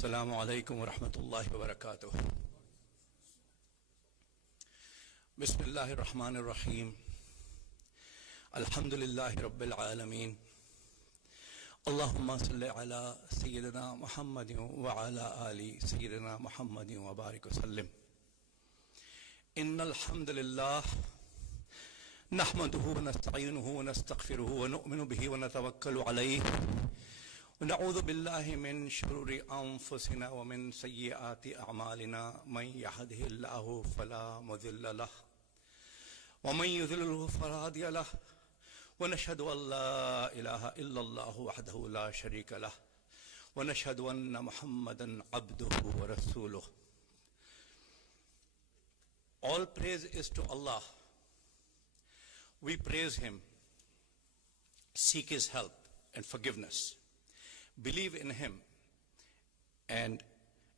Assalamu alaikum wa rahmatullahi wa barakatuh. Bismillahir Rahmanir Rahim. Alhamdulillahi Rabbil Alameen. Allahumma salli ala Sayyidina Muhammadin wa ala ali Sayyidina Muhammadin wa barik wa sallim. Innal hamdalillah nahmaduhu wa nasta'inuhu wa nastaghfiruhu wa nu'minu bihi wa natawakkalu alayhi. ونعوذ بالله من شرور أنفسنا ومن سيئات أعمالنا من يهده الله فلا مضل له ومن يضلل فلا هادي له ونشهد أن لا إله إلا الله وحده لا شريك له ونشهد أن محمدا عبده ورسوله. All praise is to Allah. We praise Him, seek His help and forgiveness. Believe in Him, and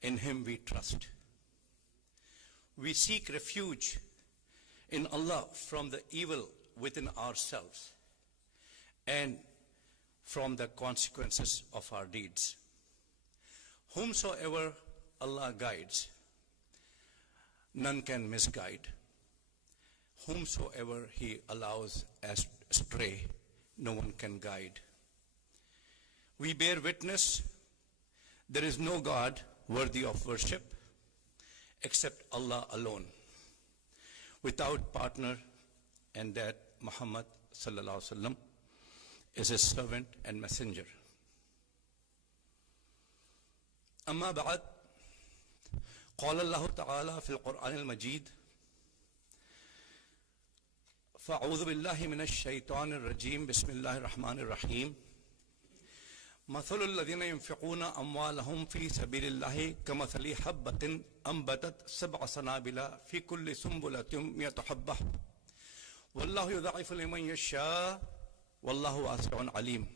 in Him we trust. We seek refuge in Allah from the evil within ourselves and from the consequences of our deeds. Whomsoever Allah guides, none can misguide. Whomsoever He allows astray, no one can guide. We bear witness there is no God worthy of worship except Allah alone, without partner, and that Muhammad sallallahu alaihi wasallam is His servant and messenger. Amma ba'd, قال الله تعالى في القرآن المجيد فأعوذ بالله من الشيطان الرجيم بسم الله الرحمن الرحيم مثل الذين ينفقون أموالهم في سبيل الله كمثل حبة أنبتت 7 سنابل في كل سنبلة 100 حبة والله يضاعف لمن يشاء والله واسع عليم.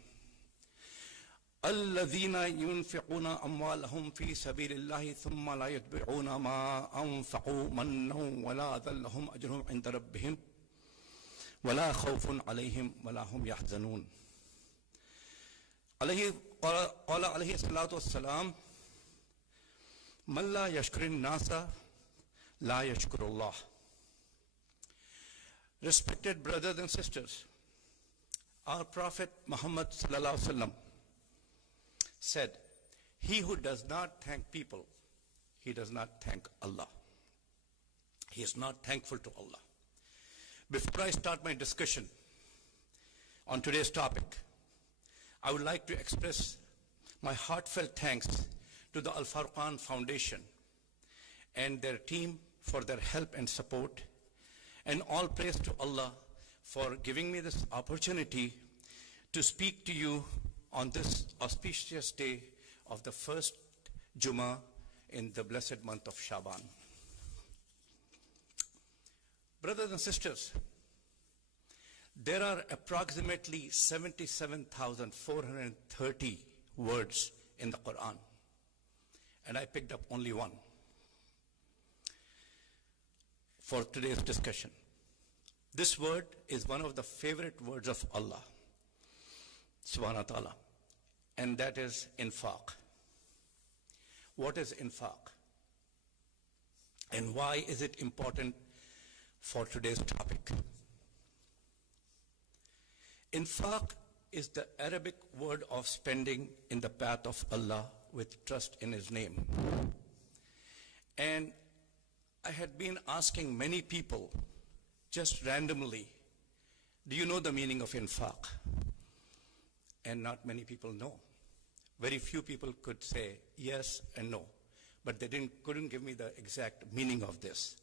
الذين ينفقون أموالهم في سبيل الله ثم لا يتبعون ما أنفقوا منا ولا أذى لهم أجرهم عند ربهم ولا خوف عليهم ولا هم يحزنون. قال عليه الصلاة والسلام من لا يشكر الناس لا يشكر الله. Respected brothers and sisters, our Prophet Muhammad sallallahu alaihi wasallam said, he who does not thank people, he does not thank Allah. He is not thankful to Allah. Before I start my discussion on today's topic, I would like to express my heartfelt thanks to the Al Furqan Foundation and their team for their help and support, and all praise to Allah for giving me this opportunity to speak to you on this auspicious day of the first Jummah in the blessed month of Shaban. Brothers and sisters, there are approximately 77,430 words in the Quran, and I picked up only one for today's discussion. This word is one of the favorite words of Allah subhanahu wa ta'ala, and that is infaq. What is infaq? And why is it important for today's topic? Infaq is the Arabic word of spending in the path of Allah with trust in His name. And I had been asking many people just randomly, do you know the meaning of infaq? And not many people know. Very few people could say yes and no, but they couldn't give me the exact meaning of this.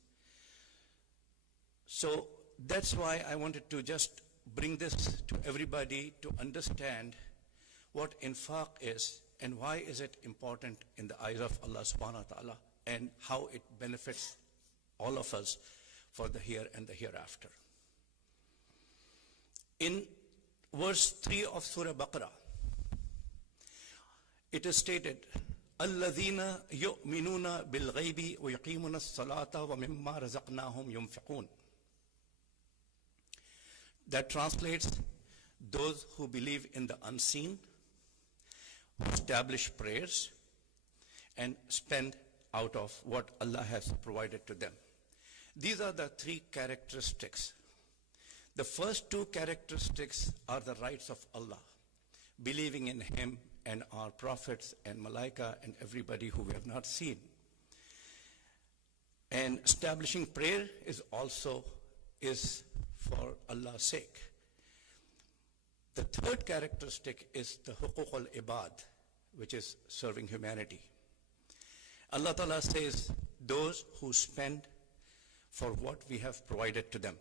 So that's why I wanted to just bring this to everybody to understand what infaq is and why is it important in the eyes of Allah subhanahu wa ta'ala, and how it benefits all of us for the here and the hereafter. In verse 3 of Surah Baqarah, it is stated, الَّذِينَ يُؤْمِنُونَ بِالْغَيْبِ وَيُقِيمُونَ الصَّلَاةَ وَمِمَّا رَزَقْنَاهُمْ يُنْفِقُونَ. That translates, those who believe in the unseen, who establish prayers, and spend out of what Allah has provided to them. These are the three characteristics. The first two characteristics are the rights of Allah, believing in Him and our prophets and Malaika and everybody who we have not seen. And establishing prayer is also for Allah's sake. The third characteristic is the huquq al-ibad, which is serving humanity. Allah Ta'ala says, those who spend for what we have provided to them.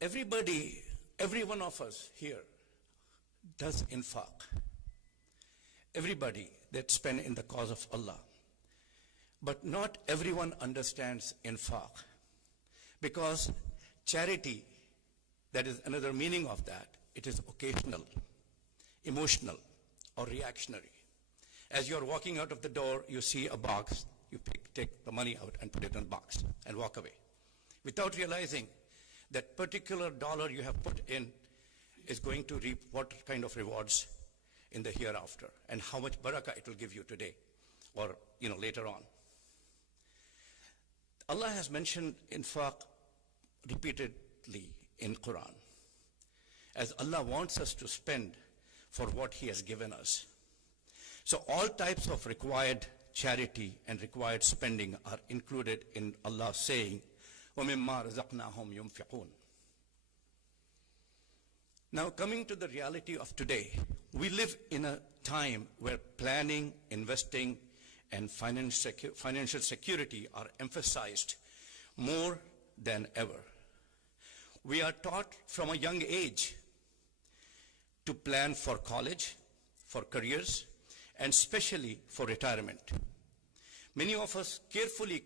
Everybody, every one of us here does infaq. Everybody that spend in the cause of Allah. But not everyone understands infaq. Because charity, that is another meaning of that, it is occasional, emotional, or reactionary. As you're walking out of the door, you see a box, you take the money out and put it in a box and walk away. Without realizing that particular dollar you have put in is going to reap what kind of rewards in the hereafter and how much barakah it will give you today or later on. Allah has mentioned infaq repeatedly in Quran, as Allah wants us to spend for what He has given us. So all types of required charity and required spending are included in Allah saying, وَمِمَّا رَزَقْنَاهُمْ يُنْفِقُونَ. Now coming to the reality of today, we live in a time where planning, investing, and financial security are emphasized more than ever. We are taught from a young age to plan for college, for careers, and especially for retirement. Many of us carefully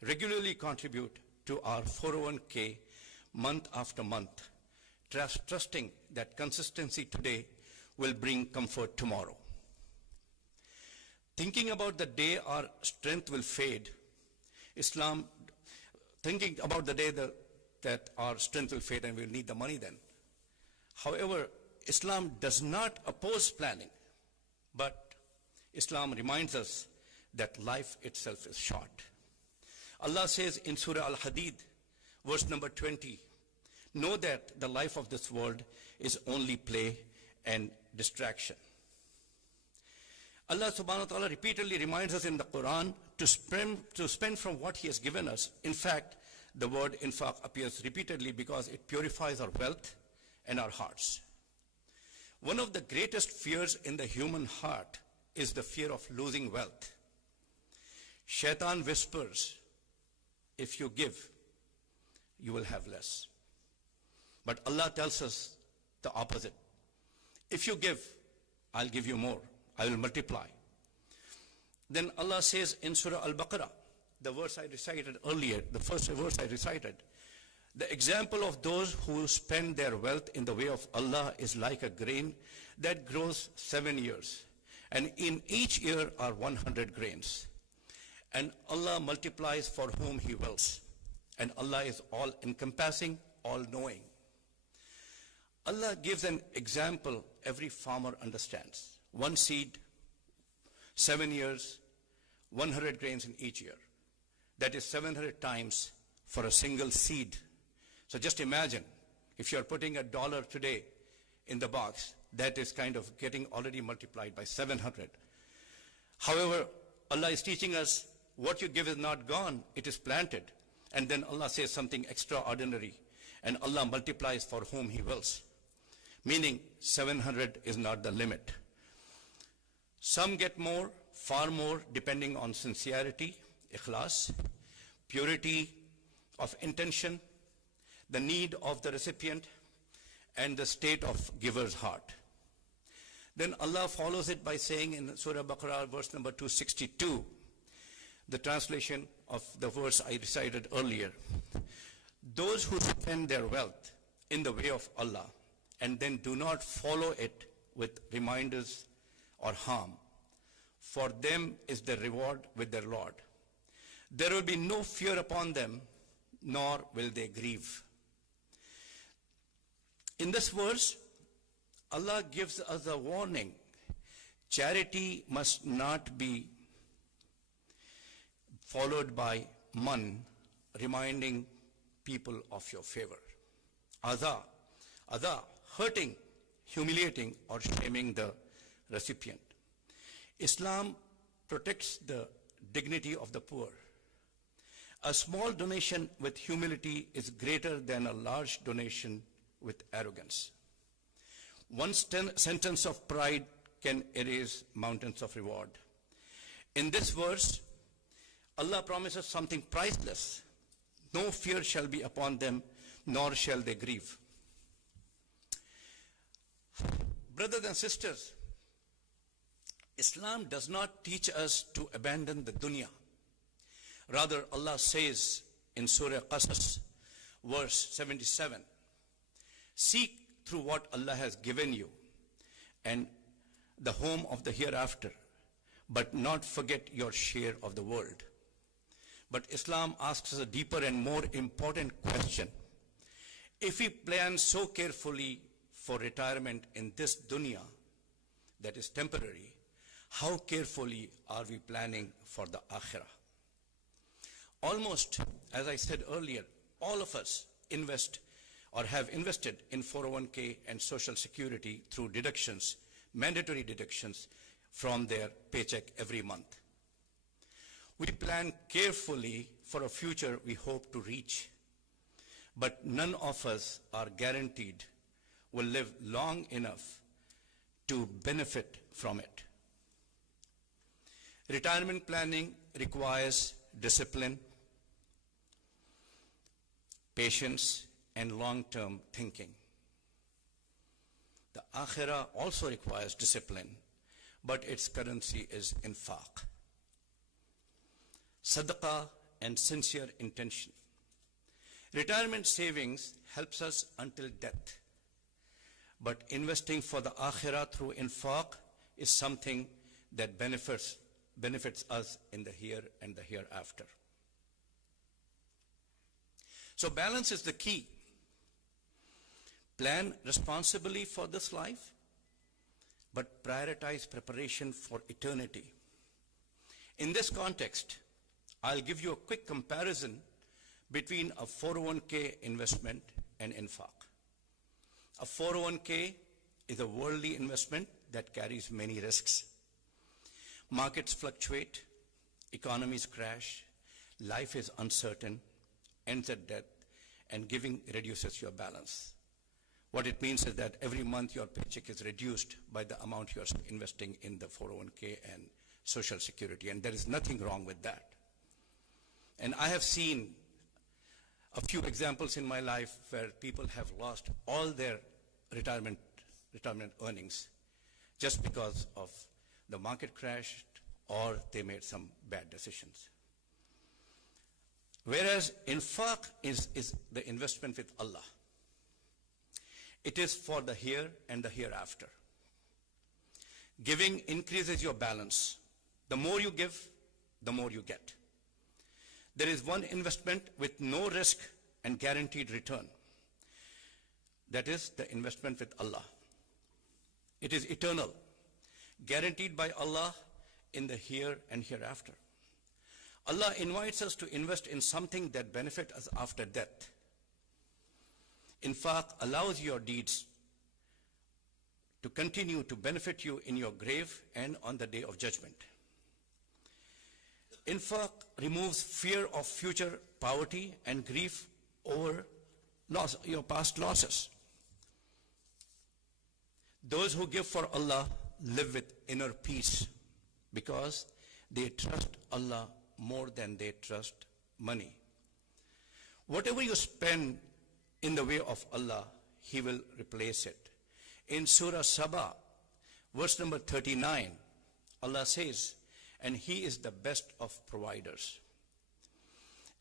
regularly contribute to our 401k month after month, trusting that consistency today will bring comfort tomorrow. Thinking about the day our strength will fade, thinking about the day that our strength will fade and we'll need the money then. However, Islam does not oppose planning, but Islam reminds us that life itself is short. Allah says in Surah Al-Hadid, verse number 20, know that the life of this world is only play and distraction. Allah subhanahu wa ta'ala repeatedly reminds us in the Quran to spend from what He has given us. In fact, the word infaq appears repeatedly because it purifies our wealth and our hearts. One of the greatest fears in the human heart is the fear of losing wealth. Shaitan whispers, if you give, you will have less. But Allah tells us the opposite. If you give, I'll give you more. I will multiply. Then Allah says in Surah Al-Baqarah, the verse I recited earlier, the first verse I recited, the example of those who spend their wealth in the way of Allah is like a grain that grows 7 years. And in each year are 100 grains. And Allah multiplies for whom He wills. And Allah is all-encompassing, all-knowing. Allah gives an example every farmer understands. 1 seed, 7 years, 100 grains in each year. That is 700 times for a single seed. So just imagine, if you're putting $1 today in the box, that is kind of getting already multiplied by 700. However, Allah is teaching us what you give is not gone, it is planted. And then Allah says something extraordinary, and Allah multiplies for whom He wills. Meaning 700 is not the limit. Some get more, far more, depending on sincerity, ikhlas, purity of intention, the need of the recipient, and the state of giver's heart. Then Allah follows it by saying in Surah Baqarah, verse number 262, the translation of the verse I recited earlier. Those who spend their wealth in the way of Allah and then do not follow it with reminders or harm, for them is the reward with their Lord. There will be no fear upon them, nor will they grieve. In this verse, Allah gives us a warning. Charity must not be followed by man, reminding people of your favor. Adha, hurting, humiliating, or shaming the recipient. Islam protects the dignity of the poor. A small donation with humility is greater than a large donation with arrogance. One sentence of pride can erase mountains of reward. In this verse, Allah promises something priceless. No fear shall be upon them, nor shall they grieve. Brothers and sisters, Islam does not teach us to abandon the dunya. Rather, Allah says in Surah Qasas, verse 77, seek through what Allah has given you and the home of the hereafter, but not forget your share of the world. But Islam asks us a deeper and more important question. If we plan so carefully for retirement in this dunya that is temporary, how carefully are we planning for the akhirah? Almost, as I said earlier, all of us invest or have invested in 401k and social security through deductions, mandatory deductions from their paycheck every month. We plan carefully for a future we hope to reach, but none of us are guaranteed will live long enough to benefit from it. Retirement planning requires discipline, patience, and long-term thinking. The akhirah also requires discipline, but its currency is infaq, sadaqah, and sincere intention. Retirement savings helps us until death, but investing for the akhirah through infaq is something that benefits us in the here and the hereafter. So balance is the key. Plan responsibly for this life, but prioritize preparation for eternity. In this context, I'll give you a quick comparison between a 401k investment and infaq. A 401k is a worldly investment that carries many risks. Markets fluctuate, economies crash, life is uncertain, ends at death, and giving reduces your balance. What it means is that every month your paycheck is reduced by the amount you're investing in the 401k and social security, and there is nothing wrong with that. And I have seen a few examples in my life where people have lost all their retirement earnings just because of the market crashed or they made some bad decisions. Whereas infaq is the investment with Allah. It is for the here and the hereafter. Giving increases your balance. The more you give, the more you get. There is one investment with no risk and guaranteed return. That is the investment with Allah. It is eternal, guaranteed by Allah in the here and hereafter. Allah invites us to invest in something that benefits us after death. Infaq allows your deeds to continue to benefit you in your grave and on the day of judgment. Infaq removes fear of future poverty and grief over your past losses. Those who give for Allah live with inner peace because they trust Allah more than they trust money. Whatever you spend in the way of Allah, He will replace it. In Surah Saba, verse number 39, Allah says, and He is the best of providers.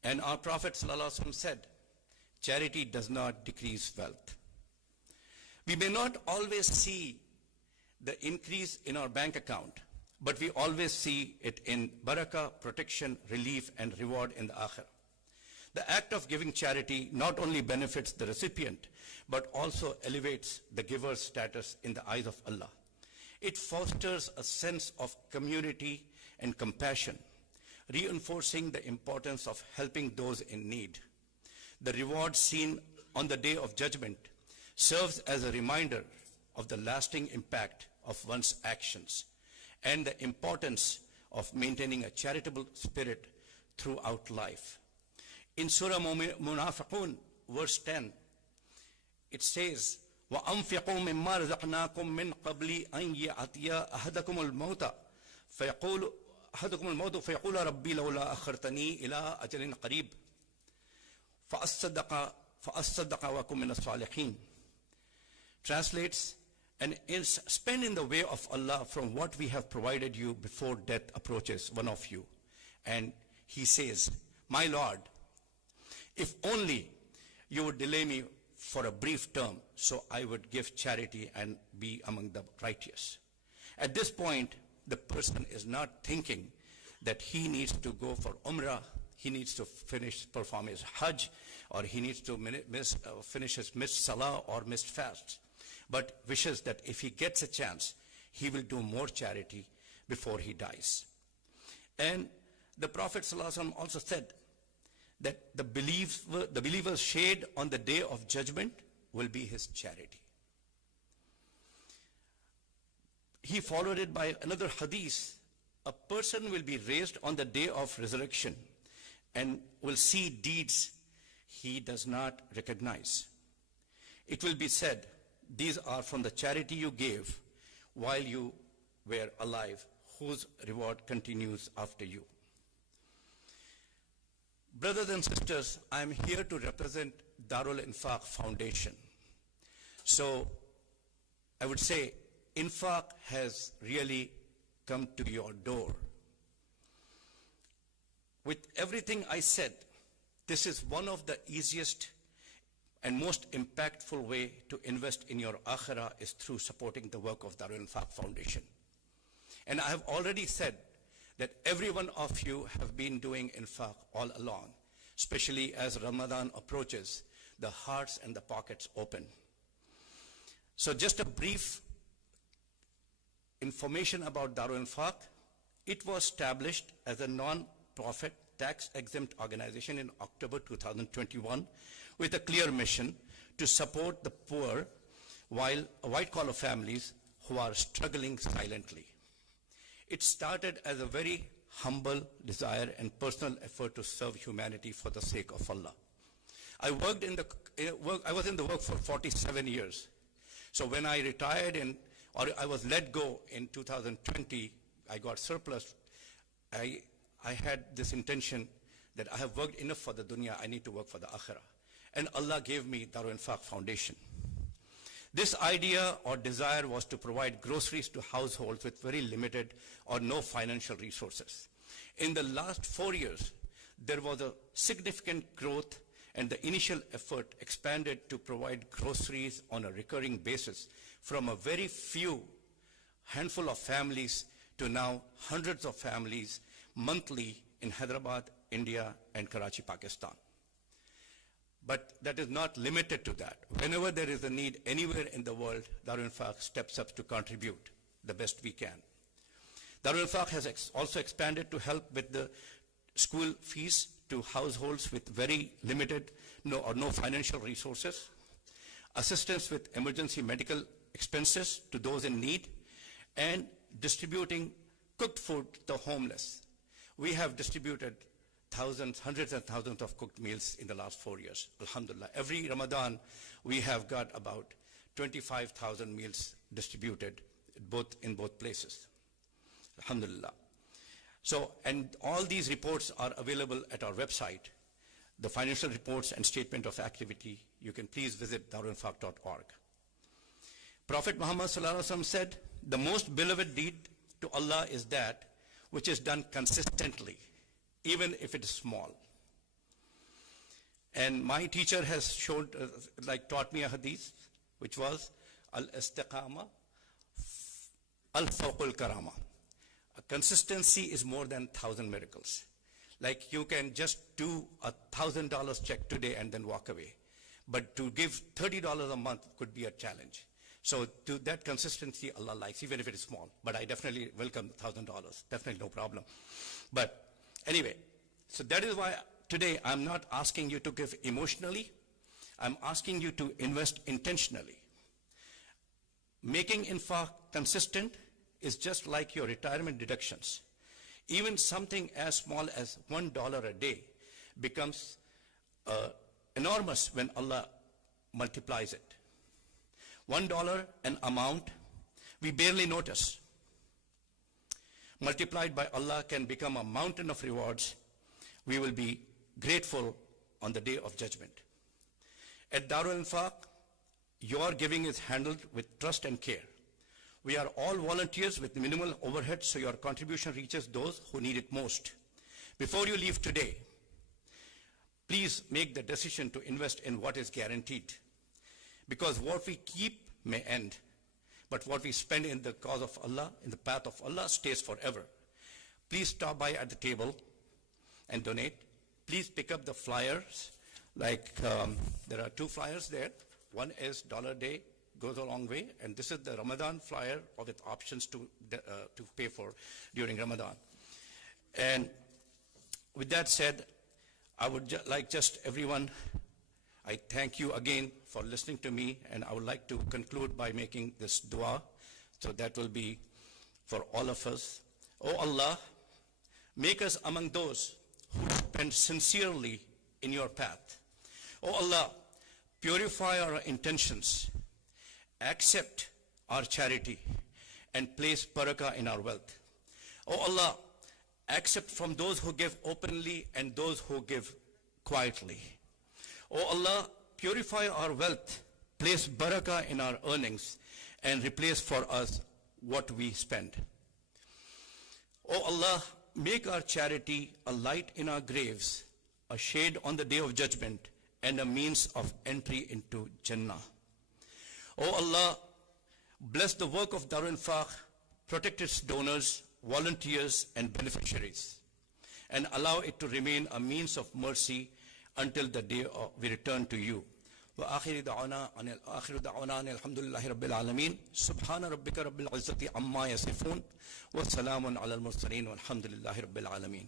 And our Prophet ﷺ said, charity does not decrease wealth. We may not always see the increase in our bank account, but we always see it in barakah, protection, relief, and reward in the akhirah. The act of giving charity not only benefits the recipient, but also elevates the giver's status in the eyes of Allah. It fosters a sense of community and compassion, reinforcing the importance of helping those in need. The reward seen on the Day of Judgment serves as a reminder of the lasting impact of one's actions and the importance of maintaining a charitable spirit throughout life. In Surah Munafiqun, verse 10, it says, وَأَنْفِقُوا مِمَّا رَزَقْنَاكُم مِّن قَبْلِ أَن يَأْتِيَ أَحَدَكُمُ الْمَوْتَ فَيَقُولُ رَبِّي لَوْلَا أَخَّرْتَنِي إِلَىٰ أَجَلٍ قَرِيبٍ فَأَصَّدَّقَ وَأَكُن مِّنَ الصَّالِحِينَ. Translates, and spend in the way of Allah from what we have provided you before death approaches one of you. And he says, my Lord, if only you would delay me for a brief term, so I would give charity and be among the righteous. At this point, the person is not thinking that he needs to go for Umrah, he needs to perform his Hajj, or he needs to finish his missed Salah or missed fasts, but wishes that if he gets a chance, he will do more charity before he dies. And the Prophet ﷺ also said that the believer's shade on the Day of Judgment will be his charity. He followed it by another hadith. A person will be raised on the day of resurrection and will see deeds he does not recognize. It will be said, these are from the charity you gave while you were alive, whose reward continues after you. Brothers and sisters, I am here to represent Darul Infaq Foundation. So I would say Infaq has really come to your door. With everything I said, this is one of the easiest and most impactful way to invest in your akhirah is through supporting the work of Darul Infaq Foundation. And I have already said that every one of you have been doing infaq all along, especially as Ramadan approaches, the hearts and the pockets open. So just a brief information about Darul Infaq. It was established as a non-profit tax-exempt organization in October 2021 with a clear mission to support the poor while white-collar families who are struggling silently. It started as a very humble desire and personal effort to serve humanity for the sake of Allah. I was in the work for 47 years. So when I retired or I was let go in 2020, I got surplus. I had this intention that I have worked enough for the dunya, I need to work for the akhirah. And Allah gave me Darul Infaq Foundation. This idea or desire was to provide groceries to households with very limited or no financial resources. In the last 4 years, there was a significant growth, and the initial effort expanded to provide groceries on a recurring basis from a very few handful of families to now hundreds of families monthly in Hyderabad, India, and Karachi, Pakistan. But that is not limited to that. Whenever there is a need anywhere in the world, Darul Infaq steps up to contribute the best we can. Darul Infaq has also expanded to help with the school fees to households with very limited or no financial resources, assistance with emergency medical expenses to those in need, and distributing cooked food to the homeless. We have distributed thousands, hundreds and thousands of cooked meals in the last 4 years, alhamdulillah. Every Ramadan, we have got about 25,000 meals distributed in both places, alhamdulillah. So, and all these reports are available at our website, the financial reports and statement of activity. You can please visit darulinfaq.org. Prophet Muhammad ﷺ said, the most beloved deed to Allah is that which is done consistently, even if it is small. And my teacher has taught me a hadith, which was al-istiqama al-fawqul karama. Consistency is more than 1,000 miracles. Like you can just do $1,000 check today and then walk away. But to give $30 a month could be a challenge. So to that consistency Allah likes, even if it is small. But I definitely welcome $1,000. Definitely no problem. But anyway, so that is why today I'm not asking you to give emotionally. I'm asking you to invest intentionally. Making infaq consistent is just like your retirement deductions. Even something as small as $1 a day becomes enormous when Allah multiplies it. $1 an amount we barely notice. Multiplied by Allah can become a mountain of rewards. We will be grateful on the day of judgment. At Darul Infaq, your giving is handled with trust and care. We are all volunteers with minimal overhead, so your contribution reaches those who need it most. Before you leave today, please make the decision to invest in what is guaranteed. Because what we keep may end, but what we spend in the cause of Allah, in the path of Allah, stays forever. Please stop by at the table and donate. Please pick up the flyers. Like there are 2 flyers there. One is $1 a day, goes a long way, and this is the Ramadan flyer with options to pay for during Ramadan. And with that said, I would like just everyone, I thank you again for listening to me, and I would like to conclude by making this dua. So that will be for all of us. Oh Allah, make us among those who spend sincerely in your path. Oh Allah, purify our intentions, accept our charity, and place barakah in our wealth. Oh Allah, accept from those who give openly and those who give quietly. Oh Allah, purify our wealth, place barakah in our earnings, and replace for us what we spend. Oh Allah, make our charity a light in our graves, a shade on the day of judgment, and a means of entry into Jannah. Oh Allah, bless the work of Darul Infaq, protect its donors, volunteers, and beneficiaries, and allow it to remain a means of mercy until the day we return to you. وآخر دعوانا الحمد لله رب العالمين سبحان ربك رب العزة عما يصفون وسلام على المرسلين والحمد لله رب العالمين.